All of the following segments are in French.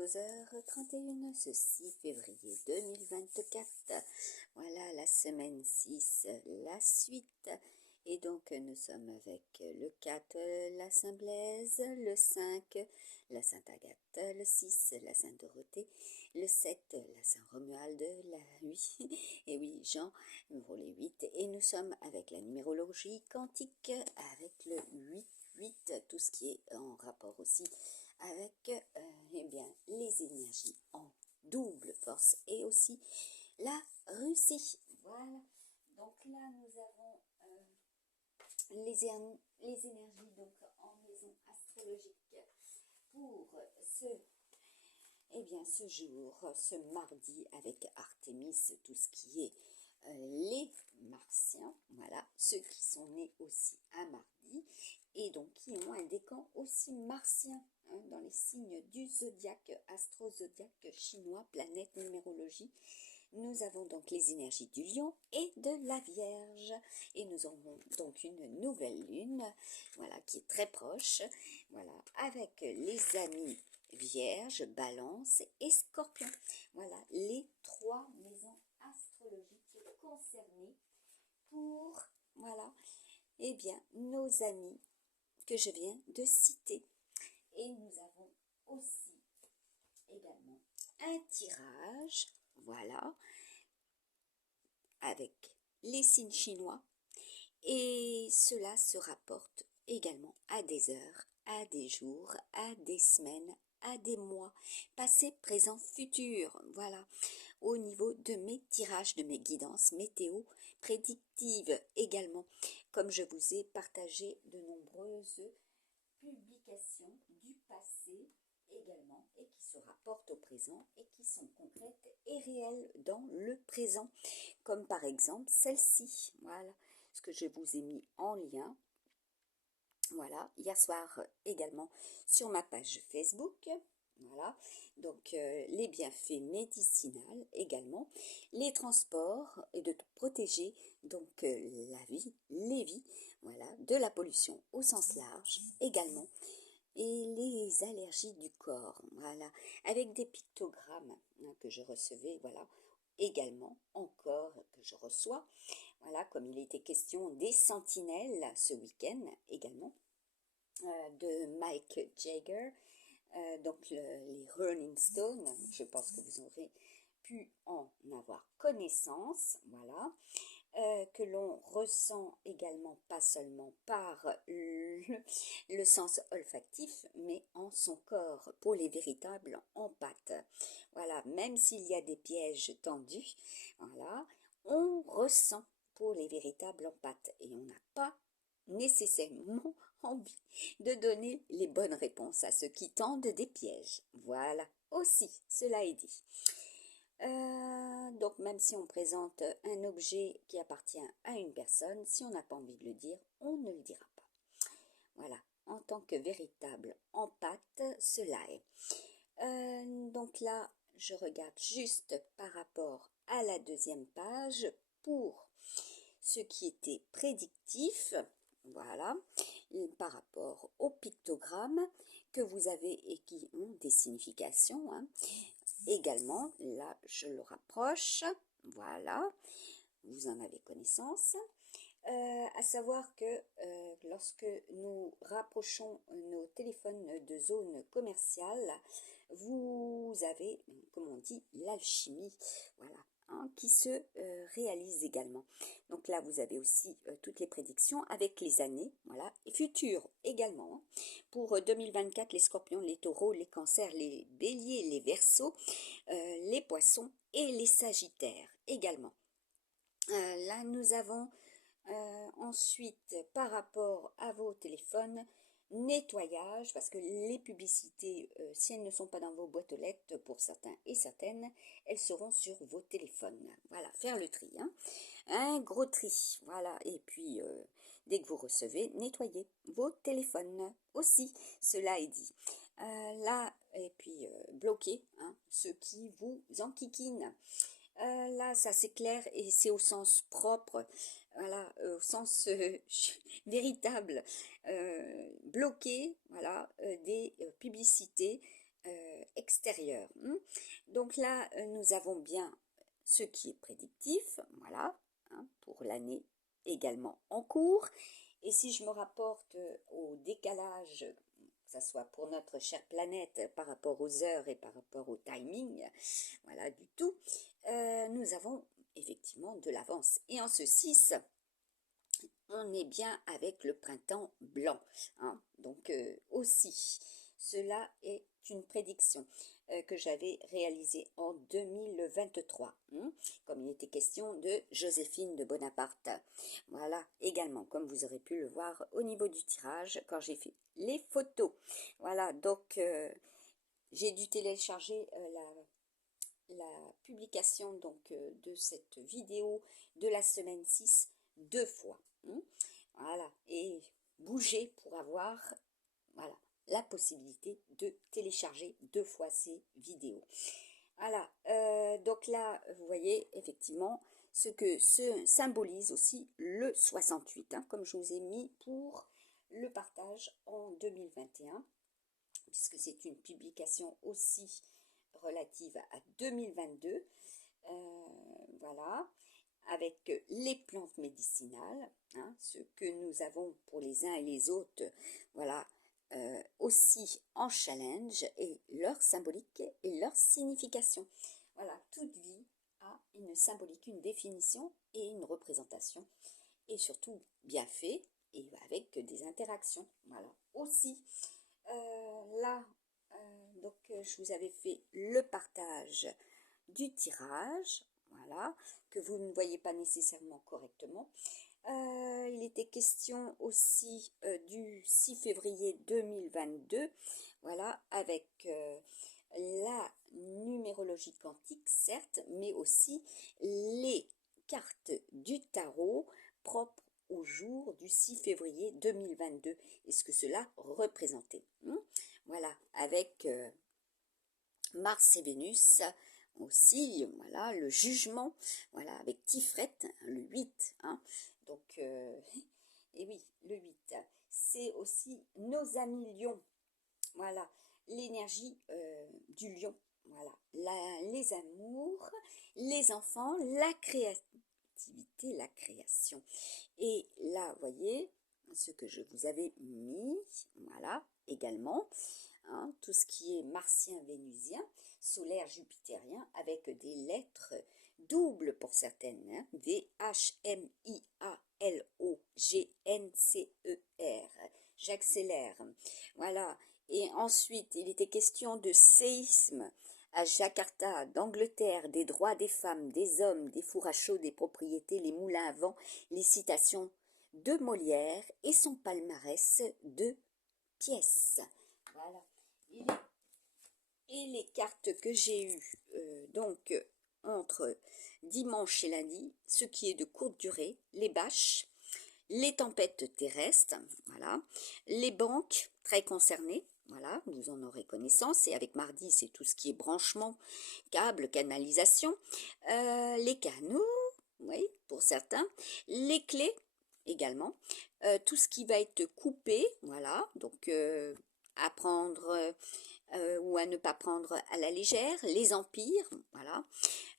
22h31 ce 6 février 2024. Voilà la semaine 6, la suite. Et donc nous sommes avec le 4, la Saint-Blaise, le 5, la Sainte-Agathe, le 6, la Sainte-Dorothée, le 7, la Saint-Romuald, la 8, et oui, Jean, pour les 8. Et nous sommes avec la numérologie quantique, avec le 8, tout ce qui est en rapport aussi avec eh bien, les énergies en double force et aussi la Russie. Voilà, donc là nous avons les énergies donc en maison astrologique pour ce jour, ce mardi avec Artémis, tout ce qui est les martiens, voilà, ceux qui sont nés aussi un mardi et donc qui ont un décan aussi martien dans les signes du zodiaque, astro-zodiaque chinois, planète numérologie. Nous avons donc les énergies du lion et de la vierge et nous aurons donc une nouvelle lune, voilà, qui est très proche, voilà, avec les amis vierge, balance et scorpion. Voilà les trois maisons astrologiques concernées pour, voilà, eh bien, nos amis que je viens de citer. Et nous avons aussi également un tirage, voilà, avec les signes chinois. Et cela se rapporte également à des heures, à des jours, à des semaines, à des mois, passé, présent, futur. Voilà, au niveau de mes tirages, de mes guidances météo prédictives également, comme je vous ai partagé de nombreuses publications du passé également et qui se rapportent au présent et qui sont concrètes et réelles dans le présent, comme par exemple celle-ci. Voilà ce que je vous ai mis en lien, voilà, hier soir également sur ma page Facebook. Voilà, donc les bienfaits médicinaux également, les transports et de protéger donc la vie, les vies, voilà, de la pollution au sens large également, et les allergies du corps, voilà, avec des pictogrammes que je recevais, voilà, également encore que je reçois, voilà, comme il était question des sentinelles ce week-end également, de Mike Jagger, donc les Rolling Stones, je pense que vous aurez pu en avoir connaissance, voilà, que l'on ressent également pas seulement par le sens olfactif, mais en son corps, pour les véritables empathes. Voilà, même s'il y a des pièges tendus, voilà, on ressent pour les véritables empathes et on n'a pas nécessairement envie de donner les bonnes réponses à ceux qui tendent des pièges. Voilà, aussi, cela est dit. Donc même si on présente un objet qui appartient à une personne, si on n'a pas envie de le dire, on ne le dira pas. Voilà, en tant que véritable empathe, cela est. Donc là, je regarde juste par rapport à la deuxième page pour ce qui était prédictif, voilà, par rapport aux pictogrammes que vous avez et qui ont des significations, hein. Également, là, je le rapproche, voilà, vous en avez connaissance. À savoir que lorsque nous rapprochons nos téléphones de zone commerciale, vous avez, comme on dit, l'alchimie, voilà, hein, qui se réalise également. Donc là, vous avez aussi toutes les prédictions avec les années, voilà, et futures également. Hein. Pour 2024, les scorpions, les taureaux, les cancers, les béliers, les verseaux, les poissons et les sagittaires également. Là, nous avons ensuite, par rapport à vos téléphones, nettoyage, parce que les publicités, si elles ne sont pas dans vos boîtes aux lettres, pour certains et certaines, elles seront sur vos téléphones. Voilà, faire le tri, hein. Un gros tri, voilà, et puis dès que vous recevez, nettoyez vos téléphones aussi, cela est dit. Là, et puis bloquez hein, ceux qui vous enquiquinent. Là, ça c'est clair et c'est au sens propre, voilà, au sens véritable, bloquer, voilà, des publicités extérieur. Donc là, nous avons bien ce qui est prédictif, voilà, pour l'année également en cours. Et si je me rapporte au décalage, que ce soit pour notre chère planète par rapport aux heures et par rapport au timing, voilà, du tout, nous avons effectivement de l'avance. Et en ce 6, on est bien avec le printemps blanc. Donc aussi, cela est une prédiction que j'avais réalisée en 2023, comme il était question de Joséphine de Bonaparte. Voilà, également, comme vous aurez pu le voir au niveau du tirage, quand j'ai fait les photos. Voilà, donc j'ai dû télécharger la publication donc de cette vidéo de la semaine 6 2 fois. Voilà, et bouger pour avoir voilà, la possibilité de télécharger 2 fois ces vidéos. Voilà, donc là, vous voyez effectivement ce que symbolise aussi le 68, comme je vous ai mis pour le partage en 2021, puisque c'est une publication aussi relative à 2022. Voilà, avec les plantes médicinales, ce que nous avons pour les uns et les autres, voilà, aussi en challenge, et leur symbolique et leur signification. Voilà, toute vie a une symbolique, une définition et une représentation, et surtout bien fait, et avec des interactions. Voilà, aussi, là, donc je vous avais fait le partage du tirage, voilà, que vous ne voyez pas nécessairement correctement. Il était question aussi du 6 février 2022, voilà, avec la numérologie quantique, certes, mais aussi les cartes du tarot propres au jour du 6 février 2022 et ce que cela représentait. Voilà, avec Mars et Vénus aussi, voilà, le jugement, voilà, avec Tifret, le 8, donc, et oui, le 8, c'est aussi nos amis lions, voilà, l'énergie du lion, voilà, les amours, les enfants, la créativité, la création, et là, vous voyez, ce que je vous avais mis, voilà, également, tout ce qui est martien, vénusien, solaire, jupitérien, avec des lettres doubles pour certaines, V-H-M-I-A-L-O-G-N-C-E-R, j'accélère, voilà, et ensuite il était question de séisme à Jakarta, d'Angleterre, des droits des femmes, des hommes, des fours à chaud, des propriétés, les moulins à vent, les citations de Molière et son palmarès de pièces. Voilà. Et les cartes que j'ai eues donc entre dimanche et lundi, ce qui est de courte durée, les bâches, les tempêtes terrestres, voilà, les banques très concernées, voilà, vous en aurez connaissance, et avec mardi, c'est tout ce qui est branchement, câble, canalisation, les canaux, oui, pour certains, les clés également, tout ce qui va être coupé, voilà, donc à prendre ou à ne pas prendre à la légère, les empires, voilà,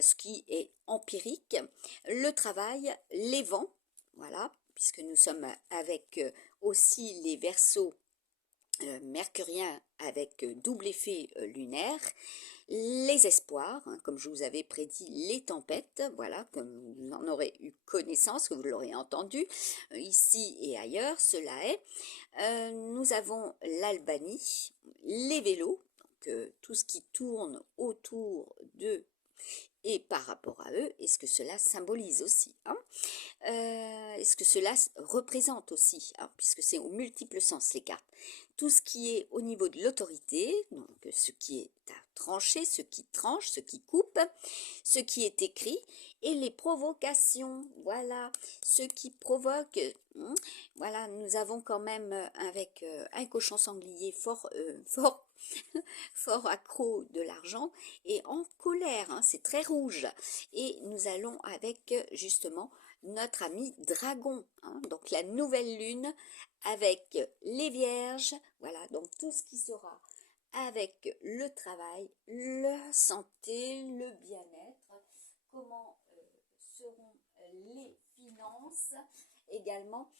ce qui est empirique, le travail, les vents, voilà, puisque nous sommes avec aussi les Verseaux mercuriens avec double effet lunaire, les espoirs, comme je vous avais prédit, les tempêtes, voilà, comme vous en aurez eu connaissance, que vous l'aurez entendu, ici et ailleurs, cela est. Nous avons l'Albanie, les vélos, donc tout ce qui tourne autour d'eux et par rapport à eux, et ce que cela symbolise aussi, et ce que cela représente aussi, puisque c'est au multiple sens les cartes. Tout ce qui est au niveau de l'autorité, donc ce qui est à trancher, ce qui tranche, ce qui coupe, ce qui est écrit, et les provocations, voilà, ce qui provoque, voilà, nous avons quand même avec un cochon sanglier fort accro de l'argent et en colère, c'est très rouge, et nous allons avec justement notre ami dragon, donc la nouvelle lune avec les vierges, voilà, donc tout ce qui sera avec le travail, la santé, le bien-être, comment seront les finances également,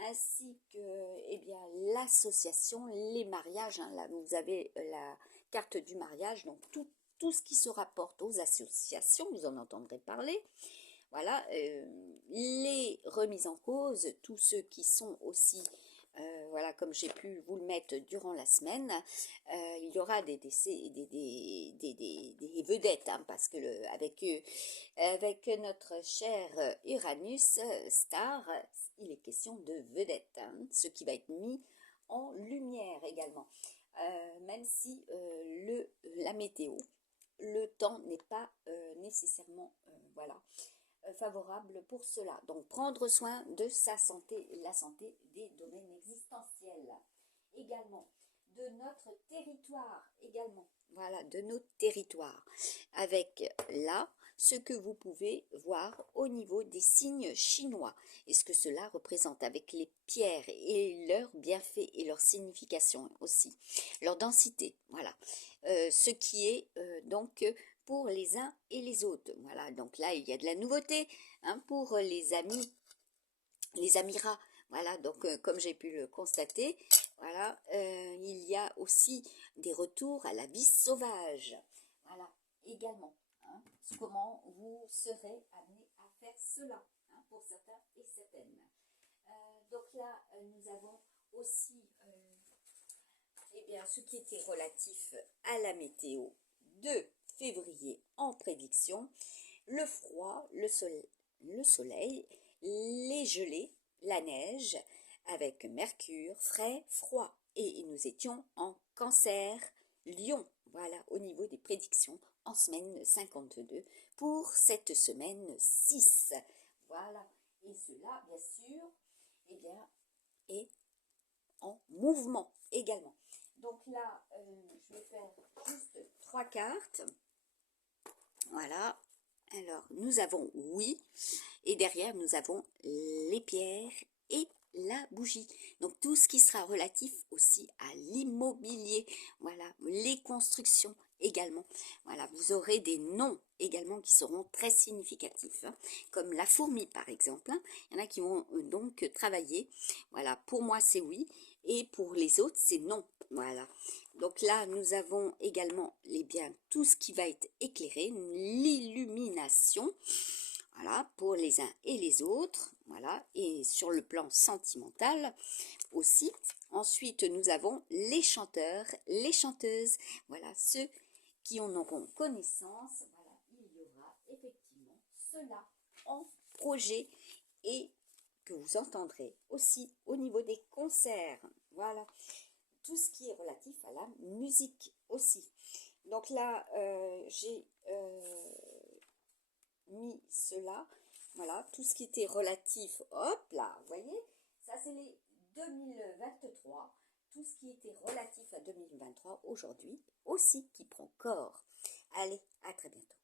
ainsi que eh bien, l'association, les mariages. Hein, là, vous avez la carte du mariage, donc tout ce qui se rapporte aux associations, vous en entendrez parler. Voilà, les remises en cause, tous ceux qui sont aussi, voilà, comme j'ai pu vous le mettre durant la semaine, il y aura des décès, des vedettes, hein, parce que avec notre cher Uranus star, il est question de vedettes, hein, ce qui va être mis en lumière également. Même si la météo, le temps n'est pas nécessairement, voilà, favorable pour cela. Donc prendre soin de sa santé, la santé des domaines existentiels. Également, de notre territoire, également, voilà, de nos territoires. Avec là, ce que vous pouvez voir au niveau des signes chinois et ce que cela représente avec les pierres et leurs bienfaits et leur signification aussi, leur densité, voilà. Ce qui est donc pour les uns et les autres. Voilà, donc là, il y a de la nouveauté, hein, pour les amis, les amirats. Voilà, donc comme j'ai pu le constater, voilà, il y a aussi des retours à la vie sauvage. Voilà, également, hein, comment vous serez amené à faire cela, hein, pour certains et certaines. Donc là, nous avons aussi eh bien, ce qui était relatif à la météo de février en prédiction, le froid, le soleil, les gelées, la neige, avec Mercure, frais, froid. Et nous étions en Cancer, Lion, voilà, au niveau des prédictions en semaine 52 pour cette semaine 6. Voilà, et cela, bien sûr, eh bien, est en mouvement également. Donc là, je vais faire juste 3 cartes. Voilà. Alors, nous avons oui. Et derrière, nous avons les pierres et la bougie. Donc, tout ce qui sera relatif aussi à l'immobilier. Voilà. Les constructions également. Voilà. Vous aurez des noms également qui seront très significatifs, hein, comme la fourmi, par exemple. Hein. Il y en a qui vont donc travailler. Voilà. Pour moi, c'est oui. Et pour les autres, c'est non. Voilà. Donc là, nous avons également tout ce qui va être éclairé, l'illumination, voilà, pour les uns et les autres, voilà, et sur le plan sentimental aussi. Ensuite, nous avons les chanteurs, les chanteuses, voilà, ceux qui en auront connaissance, voilà, il y aura effectivement cela en projet et que vous entendrez aussi au niveau des concerts, voilà. Tout ce qui est relatif à la musique aussi. Donc là, j'ai mis cela, voilà, tout ce qui était relatif, hop là, vous voyez, ça c'est les 2023, tout ce qui était relatif à 2023 aujourd'hui aussi qui prend corps. Allez, à très bientôt.